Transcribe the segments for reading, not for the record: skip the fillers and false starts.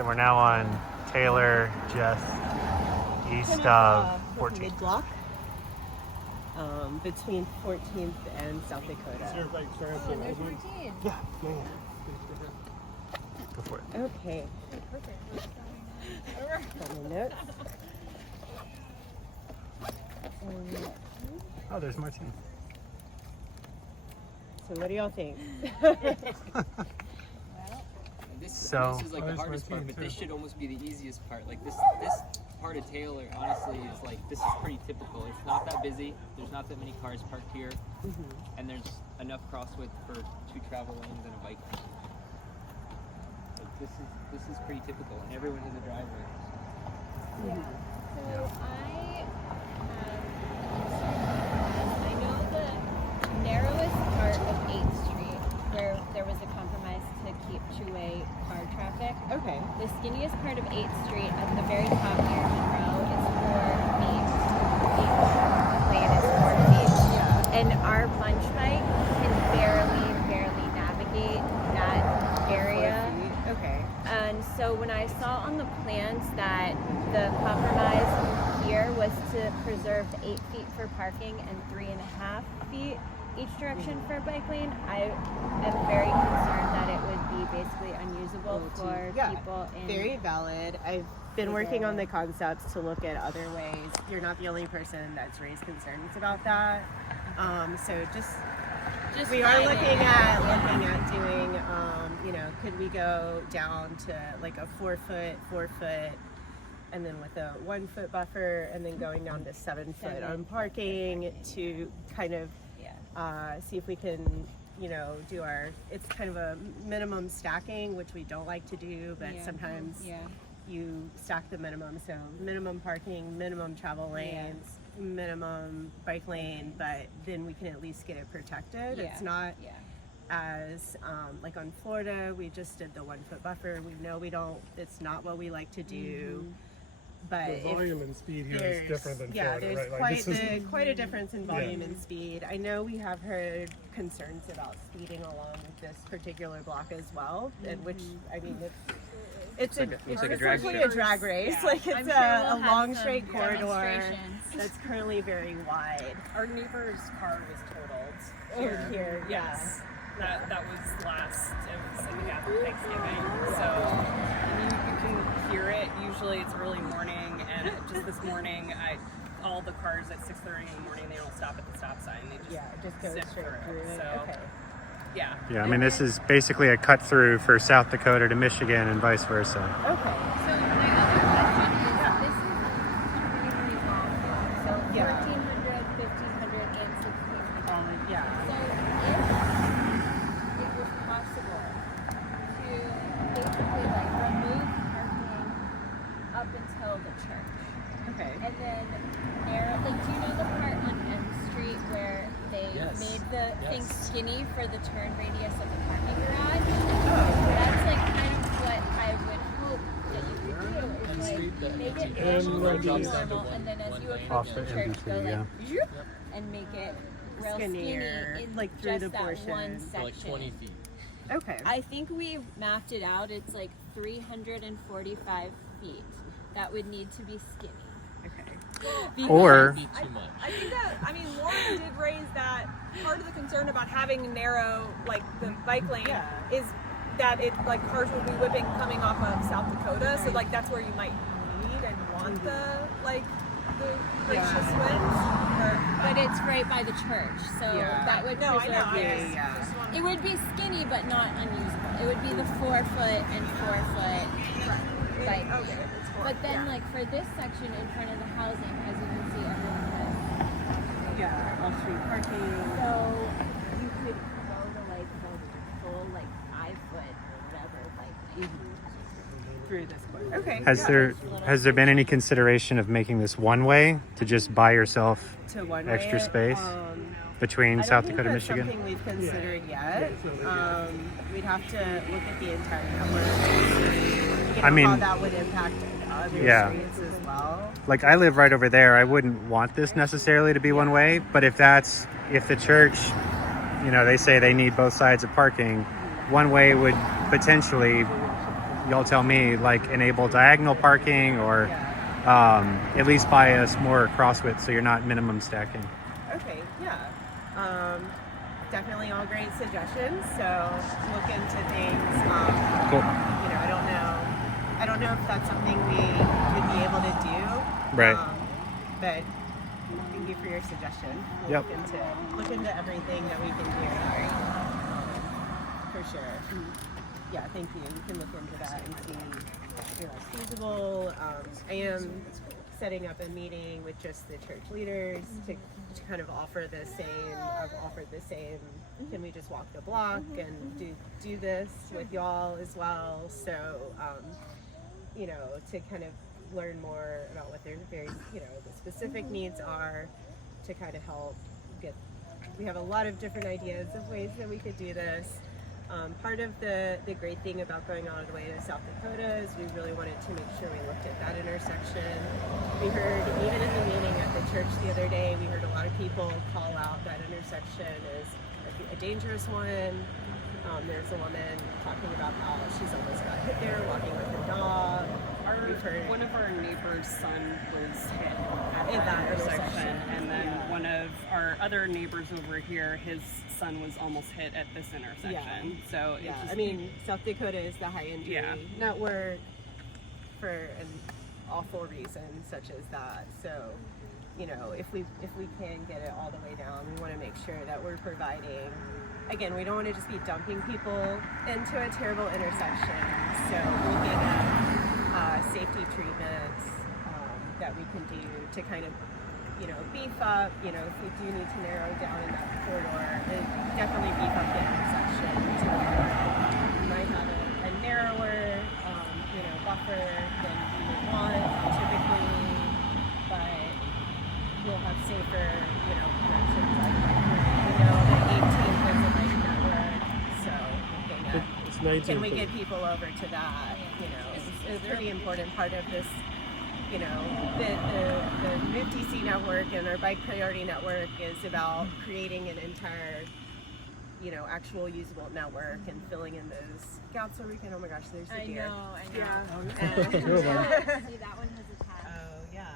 So we're now on Taylor, just east of 14th. Midblock, between 14th and South Dakota. There's 14. Yeah. Go for it. Okay. Perfect. Got my notes. Oh, there's Martine. So what do y'all think? This is like the hardest part, but this should almost be the easiest part. Like this part of Taylor, honestly, is like, this is pretty typical. It's not that busy. There's not that many cars parked here, and there's enough crosswidth for 2 travel lanes and a bike lane. Like this is pretty typical, and everyone has a driveway. Yeah. So I know the narrowest part of 8th Street, where there was a compromise to keep two-way car traffic. Okay. The skinniest part of 8th Street at the very top near Monroe is 4 feet. Each lane is 4 feet. Yeah. And our bunch bike can barely navigate that area. Okay. And so when I saw on the plans that the compromise here was to preserve 8 feet for parking and 3.5 feet each direction for a bike lane, I am very concerned that it would be basically unusable for people in... Very valid. I've been working on the concepts to look at other ways. You're not the only person that's raised concerns about that. So just we are looking at doing, could we go down to like a 4 foot, and then with a 1 foot buffer, and then going down to 7 foot on parking to kind of see if we can, do it's kind of a minimum stacking, which we don't like to do, but sometimes you stack the minimum. So minimum parking, minimum travel lanes, minimum bike lane, but then we can at least get it protected. It's not as like on Florida, we just did the 1 foot buffer. We know it's not what we like to do. But the volume and speed here is different than Florida, there's right? quite a difference in volume and speed. I know we have heard concerns about speeding along this particular block as well, and which, I mean, it's essentially a drag race. Yeah. Like it's a long straight corridor that's currently very wide. Our neighbor's car was totaled Here. Yes. That was last, it was like after Thanksgiving. So, I mean, you can hear it. Usually it's early morning, and just this morning, all the cars at 6:30 in the morning, they don't stop at the stop sign. They just go zip straight through it. So, Okay. Yeah, I mean, this is basically a cut through for South Dakota to Michigan and vice versa. So my other question is, this is extremely long. So 1,400, 1,500, and 1,600. Yeah. So if it was possible to basically like remove parking up until the church. Okay. And then do you know the part on M Street where they made the thing skinny for the turn radius of the parking garage? That's like kind of what I would hope that you could do, is like make it normal, and then as you approach the church, go like and make it real skinny in like through just the that portion. one section. Like 20 feet. Okay. I think we've mapped it out. It's like 345 feet that would need to be skinny. Okay. Or I think that, Lauren did raise that part of the concern about having narrow, like the bike lane is that it, like cars will be whipping coming off of South Dakota. So like that's where you might need and want the gracious winds. But it's right by the church, so that would preserve this. It would be skinny but not unusable. It would be the 4 foot and 4 foot bike lane. But then, like for this section in front of the housing, as you can see, everyone has off-street parking. So you could go to like the full 5 foot whatever bike lane through this corner. Okay. Has there been any consideration of making this one way to just buy yourself to extra space between South Dakota and Michigan? Something we've considered yet. We'd have to look at the entire network. How that would impact other streets as well. Like I live right over there. I wouldn't want this necessarily to be one way, but if the church, they say they need both sides of parking, one way would potentially y'all tell me, like enable diagonal parking or at least bias more cross width so you're not minimum stacking. Okay, yeah. Definitely all great suggestions. So look into things. Cool. You know, I don't know if that's something we would be able to do. Right. But thank you for your suggestion. We'll Yep. look into everything that we can do. For sure. Yeah, thank you. We can look into that and see if it's feasible. I am setting up a meeting with just the church leaders to kind of offer the same. I've offered the same. Can we just walk the block and do this with y'all as well? So, you know, to kind of learn more about what their very, you know, the specific needs are to kind of help get. We have a lot of different ideas of ways that we could do this. Part of the great thing about going all the way to South Dakota is we really wanted to make sure we looked at that intersection. We heard, even in the meeting at the church the other day, we heard a lot of people call out that intersection as a dangerous one. There's a woman talking about how she's almost got hit there walking with her dog. One of our neighbor's son was hit at that intersection, and then one of our other neighbors over here, his son was almost hit at this intersection. So it's just, I mean, South Dakota is the high injury network for an awful reason such as that. So, you know, if we can get it all the way down, we want to make sure that we're providing. Again, we don't want to just be dumping people into a terrible intersection. So looking at safety treatments that we can do to kind of, you know, beef up, you know, if we do need to narrow down in that corridor, and definitely beef up the intersection to where we might have a narrower, you know, buffer than we would want typically, but we'll have safer, you know, connections like we know the 18th is a bike network, so looking at can we get people over to that, you know, is a pretty important part of this. You know, the MidDC network and our bike priority network is about creating an entire, you know, actual usable network and filling in those gaps where we can. Oh my gosh, there's the deer. I know. Yeah. See, that one has a tag. Oh yeah.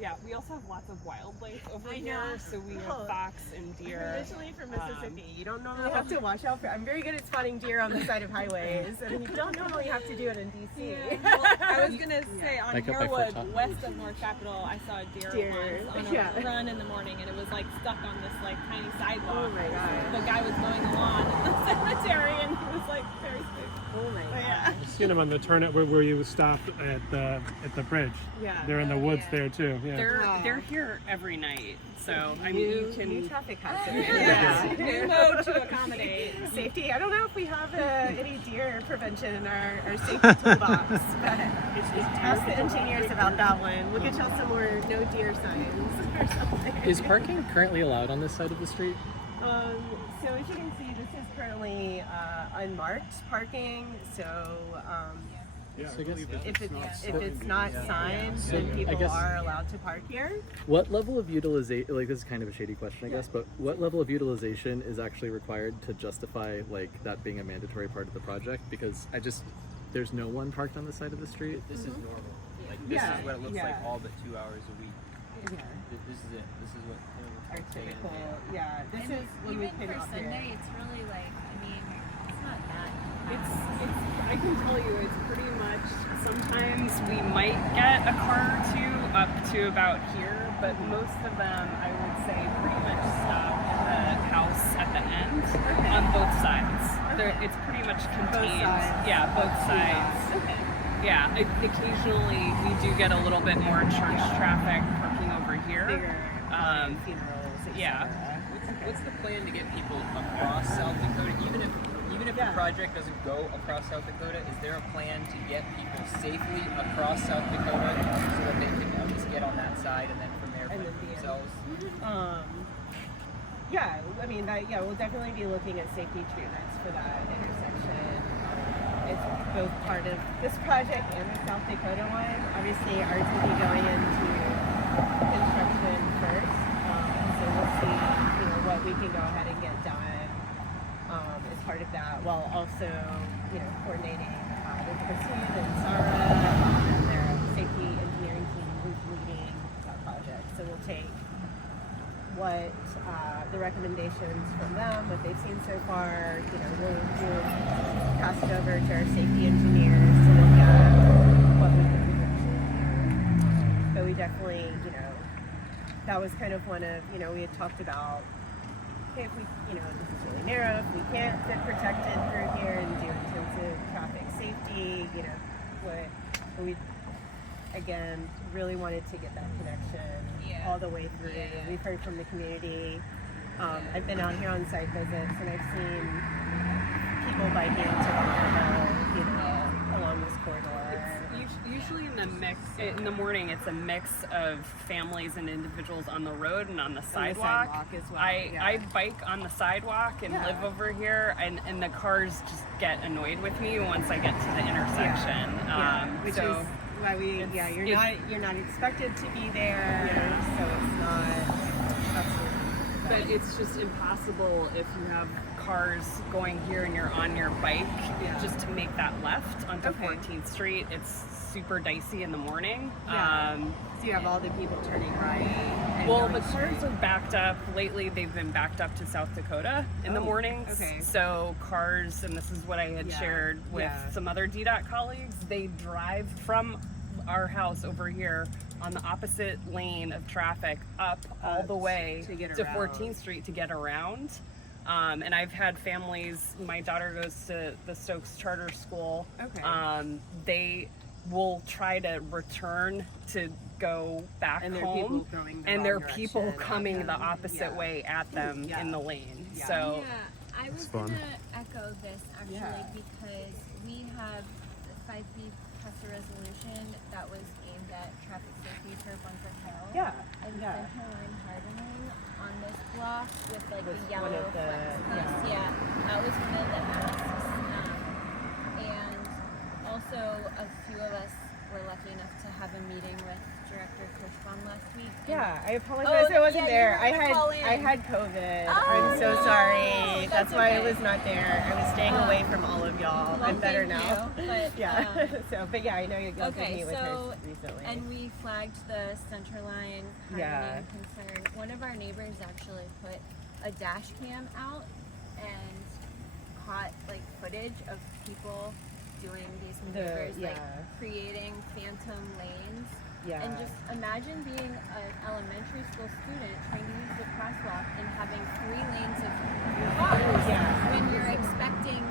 yeah, we also have lots of wildlife over I here, know. so we have fox and deer. I'm originally from Mississippi. You don't normally have to watch out for. I'm very good at spotting deer on the side of highways, and you don't normally have to do it in DC. Well, I was gonna say on Harewood, west of North Capitol, I saw a deer once on a run in the morning, and it was like stuck on this like tiny sidewalk. Oh my god! The guy was mowing the lawn in the cemetery, and he was like very spooked. Oh my god! Yeah. I've seen them on the turnout where you stopped at the bridge. Yeah. They're in the woods there too. Yeah. They're here every night, so I mean you can. New traffic hazard. New mode to accommodate Safety. I don't know if we have any deer prevention in our safety toolbox, but ask the engineers about that one. We'll get y'all some more no deer signs or something. Is parking currently allowed on this side of the street? So as you can see, this is currently unmarked parking. So So I guess, if it's not signed, then people are allowed to park here. what level of utilization, like this is kind of a shady question, I guess, but what level of utilization is actually required to justify like that being a mandatory part of the project? Because there's no one parked on the side of the street. This is normal. Like this is what it looks like all but 2 hours a week. Yeah. This is it. This is what Our typical, this And is when we even came for out Sunday, here. it's really like, I mean, it's not that It's bad. I can tell you it's pretty much, sometimes we might get a car or two up to about here, but most of them I would say pretty much stop at the house at the end on both sides. It's pretty much contained. sides. Yeah, both sides. Okay. Yeah, occasionally we do get a little bit more church traffic parking over here. Bigger funerals, yeah. etc. What's the plan to get people across South Dakota? Even if the project doesn't go across South Dakota, is there a plan to get people safely across South Dakota so that they can at least get on that side and then from there And find then be in. themselves? Yeah, I mean, we'll definitely be looking at safety treatments for that intersection. It's both part of this project and the South Dakota one. Obviously, ours will be going into construction first, so we'll see, what we can go ahead and get done as part of that, while also, coordinating with the Christine and Sarah, and their safety engineering team who's leading that project. So we'll take what the recommendations from them, what they've seen so far, we'll pass it over to our safety engineers to look at what we can do. But we definitely, that was kind of one of, we had talked about, okay, if we, this is really narrow, if we can't fit protected through here and do intensive traffic safety, what we, again, really wanted to get that connection all the way through. We've heard from the community. I've been out here on site visits and I've seen people biking to the hill, along this corridor. Usually in the morning, it's a mix of families and individuals on the road and on the sidewalk. As well. I bike on the sidewalk and live over here, and the cars just get annoyed with me once I get to the intersection. Which so is why you're not expected to be there, so it's not. But it's just impossible if you have cars going here and you're on your bike just to make that left onto 14th Street. It's super dicey in the morning. So you have all the people turning right. Well, the cars are backed up. Lately, they've been backed up to South Dakota in the mornings. Okay. So cars, and this is what I had shared with some other DDOT colleagues, they drive from our house over here on the opposite lane of traffic up all the way to 14th Street to get around. And I've had families, my daughter goes to the Stokes Charter School. They will try to return to go back home, and there are people coming the opposite way at them in the lane. So I was going to echo this actually because we have the 5B PESA resolution that was aimed at traffic safety for Brunswick Hill. And Central Line hardening on this block with like the yellow flex posts. That was one of the asks. And also a few of us were lucky enough to have a meeting with Director Kirschbaum last week. I apologize I wasn't there. I had COVID. I'm so sorry. That's why I was not there. I was staying away from all of y'all. I'm better now. But, I know you'll meet with her recently. And we flagged the center line hardening concern. One of our neighbors actually put a dash cam out and caught like footage of people doing these maneuvers, like creating phantom lanes. And just imagine being an elementary school student trying to use the crosswalk and having 3 lanes of cars when you're expecting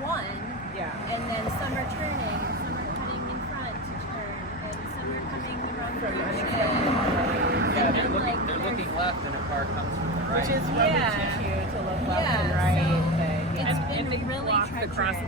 one, and then some are turning, some are cutting in front to turn, and some are coming the wrong direction. They're looking left and a car comes from the right. Which is really issue to look left and right. And they really block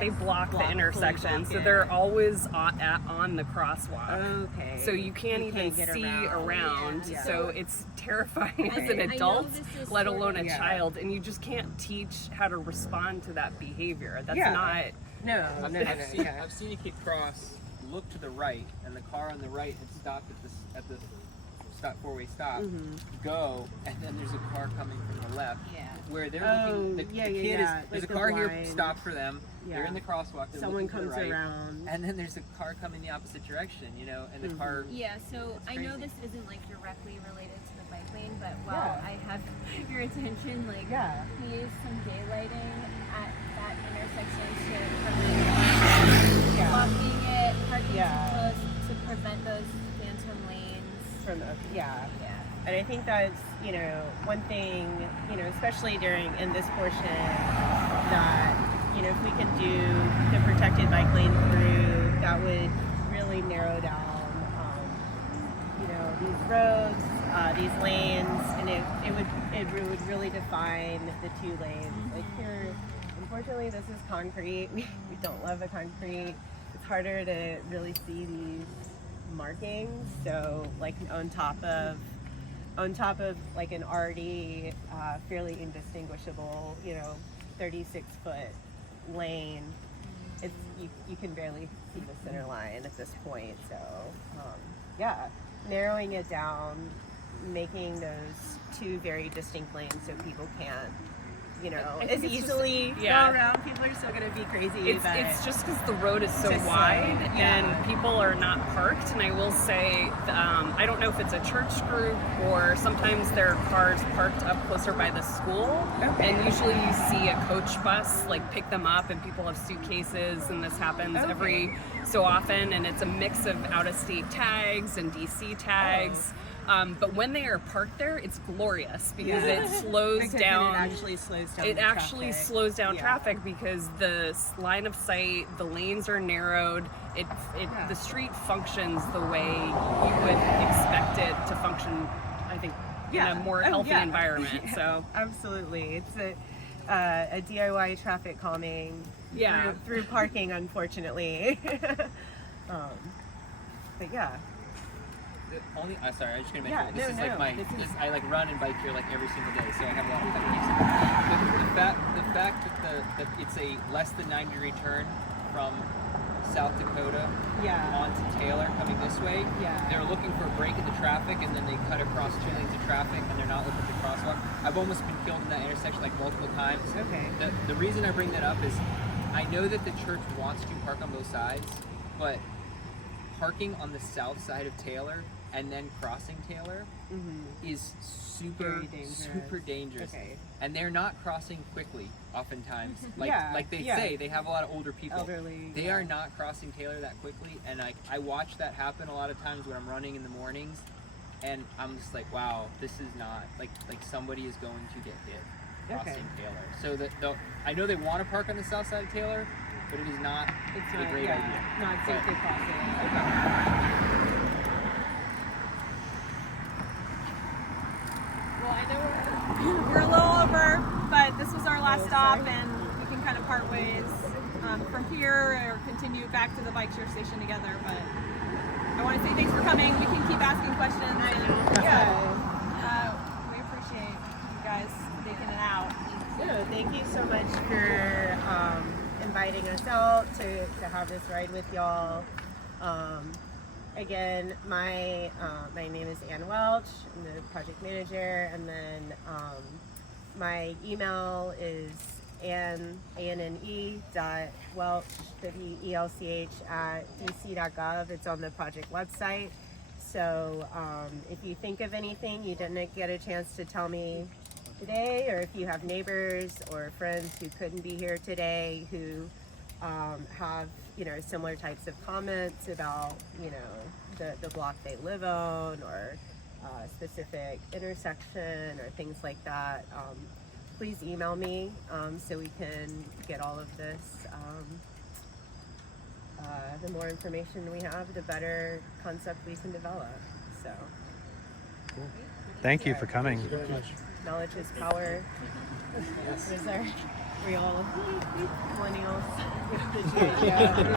they block the intersection, so they're always on the crosswalk. So you can't even see around. So it's terrifying as an adult, let alone a child, and you just can't teach how to respond to that behavior. That's not. I've seen a kid cross, look to the right, and the car on the right had stopped at the four-way stop, go, and then there's a car coming from the left, where they're looking, the kid is, there's a car here stopped for them, they're in the crosswalk, they're someone looking to comes the right, around, and then there's a car coming the opposite direction, and the car... So I know this isn't like directly related to the bike lane, but while I have your attention, like, please some daylighting at that intersection to prevent blocking it, parking too close to prevent those phantom lanes. And I think that's, one thing, especially in this portion, that, if we can do the protected bike lane through, that would really narrow down, these roads, these lanes, and it would really define the 2 lanes. Like here, unfortunately, this is concrete. We don't love the concrete. It's harder to really see these markings, so like on top of like an already fairly indistinguishable 36-foot lane, it's you can barely see the center line at this point. So narrowing it down, making those 2 very distinct lanes so people can't as easily go around. People are still gonna be crazy. It's just because the road is so wide and people are not parked. And I will say, I don't know if it's a church group or sometimes there are cars parked up closer by the school. Okay. And usually you see a coach bus like pick them up, and people have suitcases, and this happens every so often. And it's a mix of out-of-state tags and DC tags. But when they are parked there, it's glorious because it slows down. It actually slows down. It actually traffic. slows down traffic because the line of sight, the lanes are narrowed. The street functions the way you would expect it to function. I think in a more healthy environment. So absolutely, it's a DIY traffic calming. Through parking, unfortunately. But yeah. Sorry, I just gonna mention this is I like run and bike here like every single day, so I have a lot of techniques. But the fact that it's a less than 90-degree turn from South Dakota onto Taylor coming this way, they're looking for a break in the traffic, and then they cut across 2 lanes of traffic, and they're not looking at the crosswalk. I've almost been killed in that intersection like multiple times. Okay. The reason I bring that up is I know that the church wants to park on both sides, but parking on the south side of Taylor and then crossing Taylor is super dangerous. Okay. And they're not crossing quickly oftentimes. Like they say, they have a lot of older people. Elderly. They are not crossing Taylor that quickly, and I watch that happen a lot of times when I'm running in the mornings, and I'm just like, wow, this is not like somebody is going to get hit crossing Taylor. So I know they want to park on the south side of Taylor, but it is not a great idea. Not safely crossing. Well, I know we're a little over, but this was our last stop, and we can kind of part ways from here or continue back to the bike share station together. But I want to say thanks for coming. We can keep asking questions. We appreciate you guys making it out. Thank you so much for inviting us out to have this ride with y'all. Again, my name is Ann Welch. I'm the project manager, and then my email is anne.welch, WELCH @dc.gov. It's on the project website. So if you think of anything you didn't get a chance to tell me today, or if you have neighbors or friends who couldn't be here today who have similar types of comments about the block they live on, or a specific intersection or things like that, please email me so we can get all of this. The more information we have, the better concept we can develop. So cool. Thank you for coming. Knowledge is power. Those are real millennials with the GI Joe.